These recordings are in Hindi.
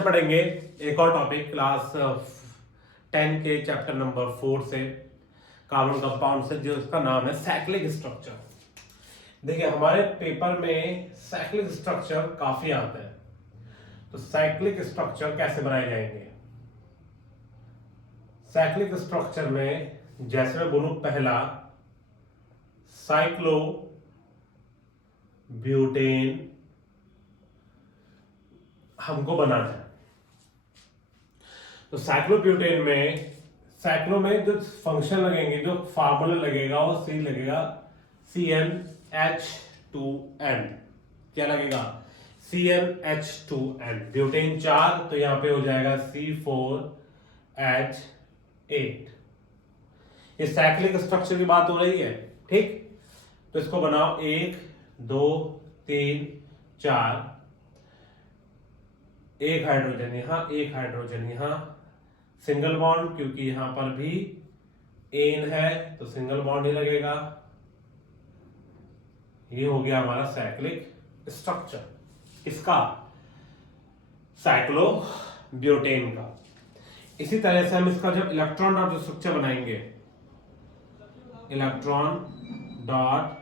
हम पढ़ेंगे एक और टॉपिक क्लास 10 के चैप्टर नंबर 4 से, कार्बन कंपाउंड से, जो इसका नाम है साइक्लिक स्ट्रक्चर। देखिए हमारे पेपर में साइक्लिक स्ट्रक्चर काफी आते हैं, तो साइक्लिक स्ट्रक्चर कैसे बनाए जाएंगे। साइक्लिक स्ट्रक्चर में जैसे मैं बोलूं, पहला साइक्लो ब्यूटेन हमको बनाना है। तो साइक्लोब्यूटेन में, साइक्लो में जो फंक्शन लगेंगे, जो फार्मूला लगेगा वो सी लगेगा CnH2n। क्या लगेगा? CnH2n। ब्यूटेन 4, तो यहां पे हो जाएगा C4H8। ये साइक्लिक स्ट्रक्चर की बात हो रही है, ठीक। तो इसको बनाओ 1 2 3 4, एक हाइड्रोजन यहां, एक हाइड्रोजन यहां, सिंगल बॉन्ड, क्योंकि यहां पर भी एन है तो सिंगल बॉन्ड ही लगेगा। ये हो गया हमारा साइक्लिक स्ट्रक्चर, इसका साइक्लो ब्यूटेन का। इसी तरह से हम इसका जब इलेक्ट्रॉन डॉट स्ट्रक्चर बनाएंगे, इलेक्ट्रॉन डॉट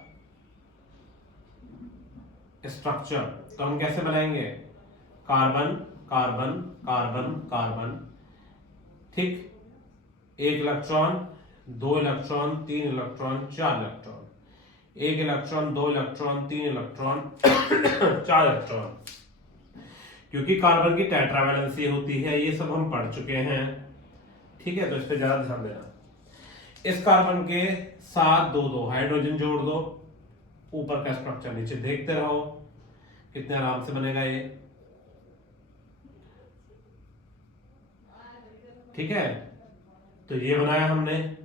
स्ट्रक्चर, तो हम कैसे बनाएंगे? कार्बन कार्बन कार्बन कार्बन, ठीक। एक इलेक्ट्रॉन, 2 इलेक्ट्रॉन, 3 इलेक्ट्रॉन, 4 इलेक्ट्रॉन, एक इलेक्ट्रॉन, 2 इलेक्ट्रॉन, 3 इलेक्ट्रॉन, 4 इलेक्ट्रॉन, क्योंकि कार्बन की टेट्रावैलेंसी होती है। ये सब हम पढ़ चुके हैं, ठीक है। तो इस पे ज्यादा ध्यान देना। इस कार्बन के साथ 2 हाइड्रोजन जोड़ दो, ऊपर का स्ट्रक्चर नीचे देखते रहो कितने आराम से बनेगा ये, ठीक है। तो ये बनाया हमने।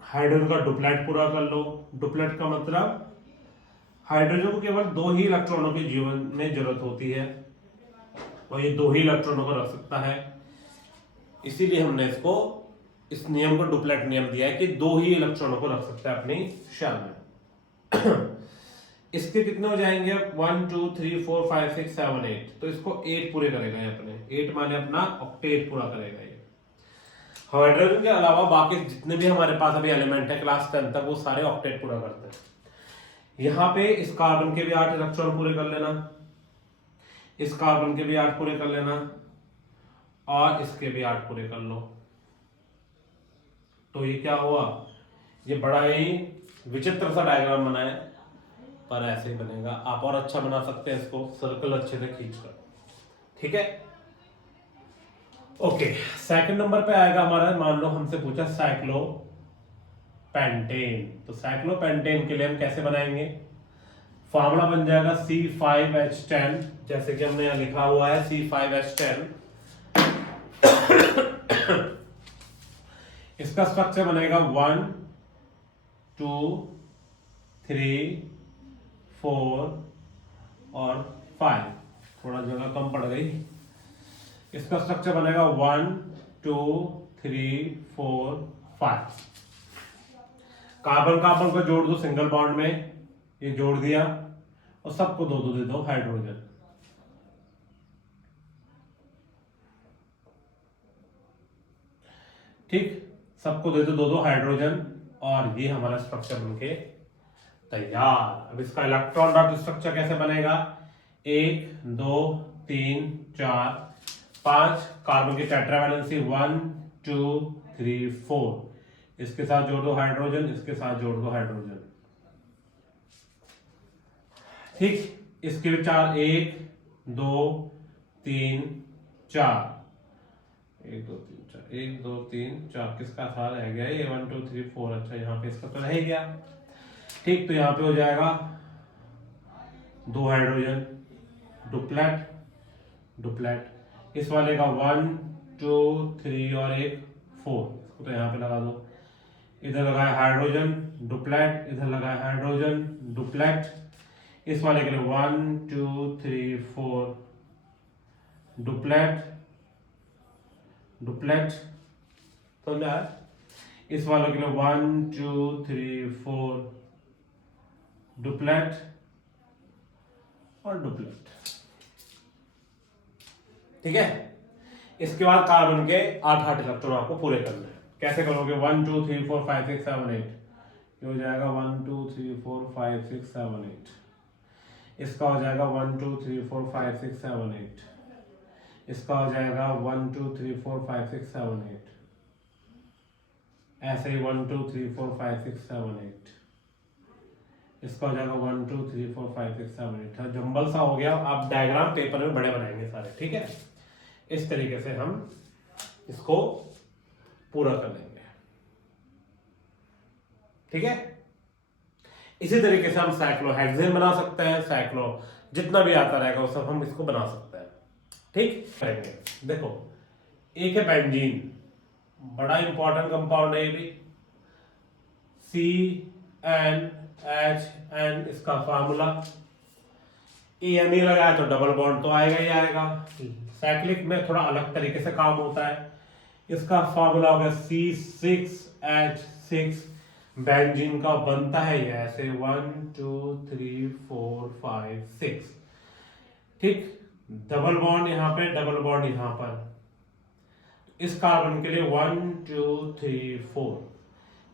हाइड्रोजन का डुप्लेट पूरा कर लो। डुप्लेट का मतलब हाइड्रोजन को केवल 2 ही इलेक्ट्रॉनों के जीवन में जरूरत होती है, और ये 2 ही इलेक्ट्रॉनों को रख सकता है। इसीलिए हमने इसको, इस नियम को डुप्लेट नियम दिया है कि 2 ही इलेक्ट्रॉनों को रख सकता है अपनी शेल में। इसके कितने हो जाएंगे? 1 2 3 4 5 6 7 8, तो इसको 8 पूरे करेगा ये अपने। 8 माने अपना ऑक्टेट पूरा करेगा ये। हाइड्रोजन के अलावा बाकी जितने भी हमारे पास अभी एलिमेंट है क्लास 10 तक, वो सारे ऑक्टेट पूरा करते हैं। यहाँ पे इस कार्बन के भी 8 इलेक्ट्रॉन पूरे कर लेना, इस कार्बन के भी 8 पूरे कर लेना, और इसके भी 8 पूरे कर लो। तो ये क्या हुआ? ये बड़ा ही विचित्र सा डायग्राम बना है, पर ऐसे ही बनेगा। आप और अच्छा बना सकते हैं इसको, सर्कल अच्छे से खींचकर, ठीक है। ओके, सेकंड नंबर पे आएगा हमारा, मान लो हमसे पूछा साइक्लोपेंटेन। तो साइक्लोपेंटेन के लिए हम कैसे बनाएंगे? फॉर्मूला बन जाएगा C5H10, जैसे कि हमने यहां लिखा हुआ है C5H10। इसका स्ट्रक्चर बनेगा 1 2 3 4 और 5। थोड़ा जगह कम पड़ गई। इसका स्ट्रक्चर बनेगा 1 2 3 4 5। कार्बन कार्बन को जोड़ दो सिंगल बॉन्ड में, ये जोड़ दिया, और सबको 2 दे दो हाइड्रोजन। ठीक, सबको दे दो 2 हाइड्रोजन, और ये हमारा स्ट्रक्चर बनके तैयार। अब इसका इलेक्ट्रॉन डॉट स्ट्रक्चर कैसे बनेगा? 1 2 3 4 5, कार्बन की टेट्रावैलेंसी 1 2 3 4, इसके साथ जोड़ दो हाइड्रोजन, इसके साथ जोड़ दो हाइड्रोजन, ठीक। इसके भी 4, 1 2 3 4, 1 2 3 4, 1 2 3 4, किसका था रह गया ये? 1 2 3 4, अच्छा यहाँ पे इसका तो रह गया, ठीक। तो यहाँ पे हो जाएगा 2 हाइड्रोजन, डुप्लेट डुप्लेट। इस वाले का 1 2 3 और 1 4, इसको तो यहाँ पे लगा दो। इधर लगाया हाइड्रोजन डुप्लेट, इधर लगाया हाइड्रोजन डुप्लेट। इस वाले के लिए 1 2 3 4 डुप्लेट डुप्लेट, तो इस वाले के लिए 1 2 3 4 डुप्लेट और डुप्लेट। ठीक है। इसके बाद कार्बन के 8 इलेक्ट्रॉन आपको पूरे करने हैं। कैसे करोगे? 1 2 3 4 5 6 7 8 ये हो जाएगा 1 2 3 4 5 6 7 8। इसका हो जाएगा 1 2 3 4 5 6 7 8। इसका हो जाएगा 1 2 3 4 5 6 7 8। ऐसे ही 1 2 3 4 5 6 7 8। इसका हो जाएगा 1 2 3 4 5 6 7 8। जंबल सा हो गया। आप डायग्राम पेपर में बड़े बनाएंगे सारे, ठीक है। इस तरीके से हम इसको पूरा कर लेंगे, ठीक है। इसी तरीके से हम साइक्लोहेक्सेन बना सकते हैं, साइक्लो जितना भी आता रहेगा वो सब हम इसको बना सकते हैं, ठीक करेंगे। देखो एक है बेंजीन, बड़ा इंपॉर्टेंट कंपाउंड है ये भी, CnHn इसका फार्मूला। ENE लगाया तो डबल बॉन्ड तो आएगा ही आएगा। साइक्लिक में थोड़ा अलग तरीके से काम होता है। इसका फार्मूला होगा C6H6। बेंजीन का बनता है ये ऐसे 1 2 3 4 5 6, ठीक। डबल बॉन्ड यहाँ पे, डबल बॉन्ड यहाँ पर। इस कार्बन के लिए 1 2 3 4।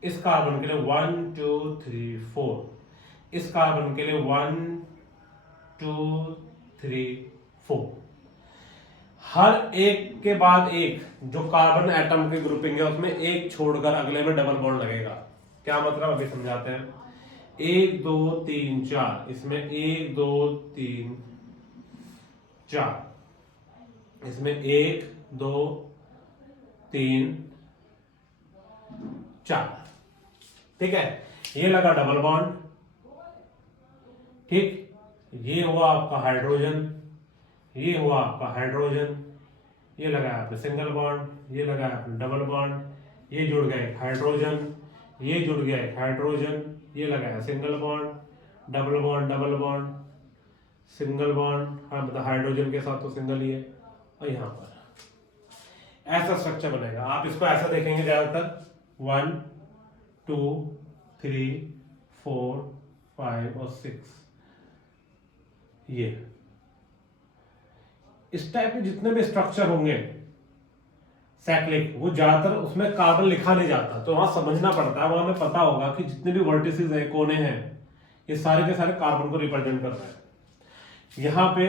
इस कार्बन के लिए 1 2 3 4। इस कार्बन के लिए 1 2 3 4। हर एक के बाद एक जो कार्बन एटम की ग्रुपिंग है उसमें एक छोड़कर अगले में डबल बॉन्ड लगेगा। क्या मतलब अभी समझाते हैं। 1 2 3 4, इसमें 1 2 3 4, इसमें 1 2 3 4, ठीक है। ये लगा डबल बॉन्ड, ठीक। ये हुआ आपका हाइड्रोजन, ये हुआ आपका हाइड्रोजन, ये लगाया आपने सिंगल बॉन्ड, ये लगाया आपने डबल बॉन्ड, ये जुड़ गया एक हाइड्रोजन, ये जुड़ गया एक हाइड्रोजन, ये लगाया single bond, double bond, single bond, हाँ मतलब हाइड्रोजन के साथ तो सिंगल ही है। और यहाँ पर ऐसा स्ट्रक्चर बनेगा। आप इसको ऐसा देखेंगे ज्यादातर 1 2 3 4 5 और 6। ये इस टाइप के जितने भी स्ट्रक्चर होंगे साइक्लिक, वो ज्यादातर उसमें कार्बन लिखा नहीं जाता, तो वहां समझना पड़ता है। वहां हमें पता होगा कि जितने भी वर्टिसेस है, कोने हैं, ये सारे के सारे कार्बन को रिप्रेजेंट कर रहे हैं। यहां पे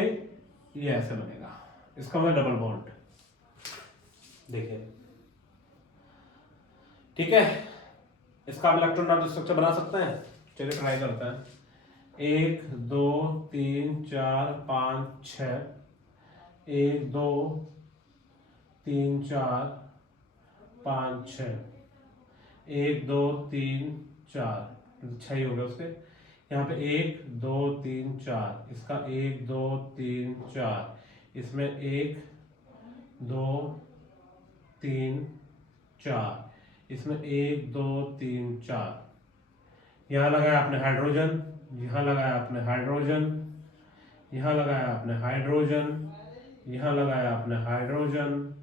ये ऐसे बनेगा, इसका मतलब डबल बॉन्ड, देखिए, ठीक है। इसका हम इलेक्ट्रॉन स्ट्रक्चर बना सकते हैं। चलिए ट्राई करते हैं। 1 2 3 4 5 6, 1 2 3 4 5 6, 1 2 3 4, 6 ही हो गया उसके। यहाँ पे 1 2 3 4, इसका 1 2 3 4, इसमें 1 2 3 4, इसमें 1 2 3 4। यहाँ लगाया आपने हाइड्रोजन, यहाँ लगाया आपने हाइड्रोजन, यहाँ लगाया आपने हाइड्रोजन, यहाँ लगाया आपने हाइड्रोजन,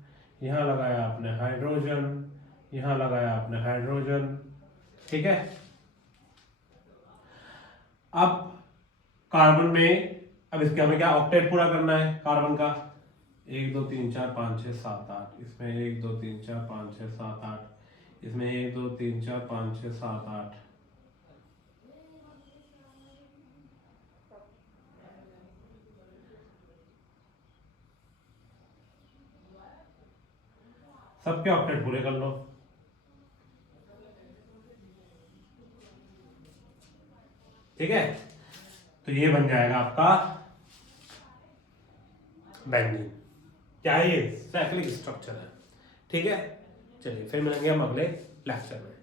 यहाँ लगाया आपने हाइड्रोजन, यहाँ लगाया आपने हाइड्रोजन, ठीक है। अब कार्बन में, अब इसके हमें क्या ऑक्टेट पूरा करना है कार्बन का। 1 2 3 4 5 6 7 8, इसमें 1 2 3 4 5 6 7 8, इसमें 1 2 3 4 5 6 7 8। सबके ऑक्टेट पूरे कर लो। ठीक है, तो ये बन जाएगा आपका बेंजीन। क्या है ये? साइक्लिक स्ट्रक्चर है। ठीक है, चलिए फिर मिलेंगे हम अगले लेक्चर में।